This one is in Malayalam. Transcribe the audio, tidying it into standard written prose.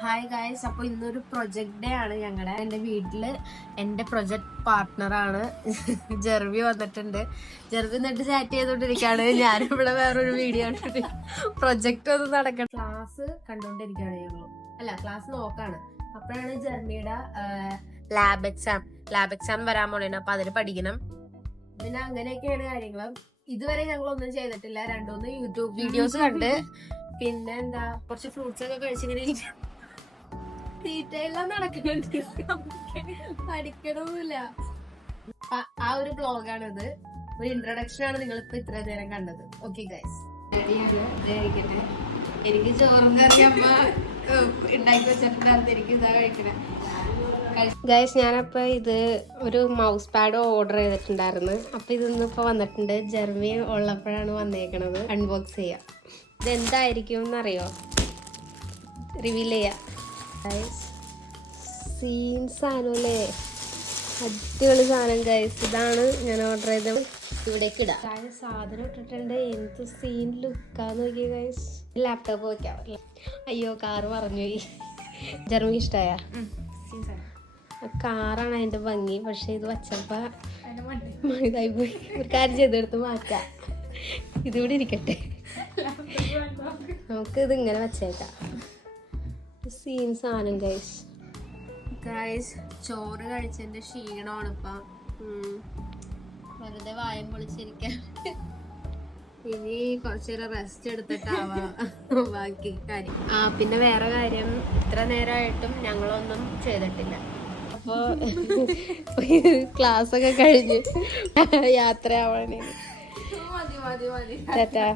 ഹായ് ഗായ്സ്, അപ്പോൾ ഇന്നൊരു പ്രൊജക്ട് ഡേ ആണ് ഞങ്ങളുടെ. എൻ്റെ വീട്ടില് എൻ്റെ പ്രൊജക്ട് പാർട്ട്ണറാണ് ജെർവി വന്നിട്ടുണ്ട്. ജെർവി എന്നിട്ട് ചാറ്റ് ചെയ്തോണ്ടിരിക്കുകയാണ്. ഞാനിവിടെ വേറൊരു വീഡിയോ കണ്ടിട്ട് പ്രൊജക്ട് ഒന്നും നടക്കണം. ക്ലാസ് കണ്ടോണ്ടിരിക്കുകയാണ് ഞങ്ങൾ. അല്ല, ക്ലാസ് നോക്കാണ്. അപ്പോഴാണ് ജെർമിയുടെ ലാബ് എക്സാം വരാൻ പോണേ. അപ്പൊ അതിന് പഠിക്കണം. പിന്നെ അങ്ങനെയൊക്കെയാണ് കാര്യങ്ങൾ. ഇതുവരെ ഞങ്ങളൊന്നും ചെയ്തിട്ടില്ല. 2-3 യൂട്യൂബ് വീഡിയോസ് കണ്ട്, പിന്നെ എന്താ കുറച്ച് ഫ്രൂട്ട്സ് ഒക്കെ കഴിച്ചിങ്ങനെ ഡീറ്റെയിലാ നടക്കുന്നുണ്ട്. പഠിക്കണമില്ല. ആ ഒരു ബ്ലോഗാണിത്. ഒരു ഇൻട്രൊഡക്ഷൻ ആണ് നിങ്ങളിപ്പോ ഇത്ര നേരം കണ്ടത്. ഓക്കെ ഗൈസ്, എനിക്ക് ചോറും കറി അമ്മ ഉണ്ടാക്കി വെച്ചിട്ടുണ്ടായിരുന്നു. എനിക്ക് ഇതാ കഴിക്കണേ. ഗൈസ്, ഞാനപ്പോൾ ഇത് ഒരു മൗസ് പാഡ് ഓർഡർ ചെയ്തിട്ടുണ്ടായിരുന്നു. അപ്പോൾ ഇതൊന്നിപ്പോൾ വന്നിട്ടുണ്ട്. ജെർമി ഉള്ളപ്പോഴാണ് വന്നേക്കണത്. അൺബോക്സ് ചെയ്യാം. ഇതെന്തായിരിക്കും എന്നറിയോ? റിവീൽ ചെയ്യാം. ഗൈസ്, സീൻ സാധനമല്ലേ, അടിപൊളി സാധനം ഗൈസ്. ഇതാണ് ഞാൻ ഓർഡർ ചെയ്തത്. ഇവിടേക്ക് ഇടാം. സാധനം ഇട്ടിട്ടുണ്ട്. എന്ത് സീൻ ലുക്കാന്ന് നോക്കിയ ഗൈസ്. ലാപ്ടോപ്പ് വയ്ക്കാം. അയ്യോ, കാറ് പറഞ്ഞു പോയി. ജെർമി ഇഷ്ടമായ? കാറാണ് അതിന്റെ ഭംഗി. പക്ഷെ ഇത് വച്ചപ്പോ ഇതായി പോയി. ഒരു കാര്യം ചെയ്തെടുത്ത് മാറ്റാം. ഇതിവിടെ ഇരിക്കട്ടെ. നമുക്ക് ഇത് ഇങ്ങനെ വച്ചേക്കാം. സീൻ സാധനം ഗൈസ്. ചോറ് കഴിച്ചതിന്റെ ക്ഷീണമാണ് ഇപ്പൊ. വെറുതെ വായം പൊളിച്ചിരിക്കാൻ. ഇനി കുറച്ചേരം റെസ്റ്റ് എടുത്തിട്ടാവാം ബാക്കി കാര്യം. പിന്നെ വേറെ കാര്യം, ഇത്ര നേരമായിട്ടും ഞങ്ങളൊന്നും ചെയ്തിട്ടില്ല. അപ്പൊ ക്ലാസ് ഒക്കെ കഴിഞ്ഞ് യാത്ര ആവാനേ. ടാറ്റാ.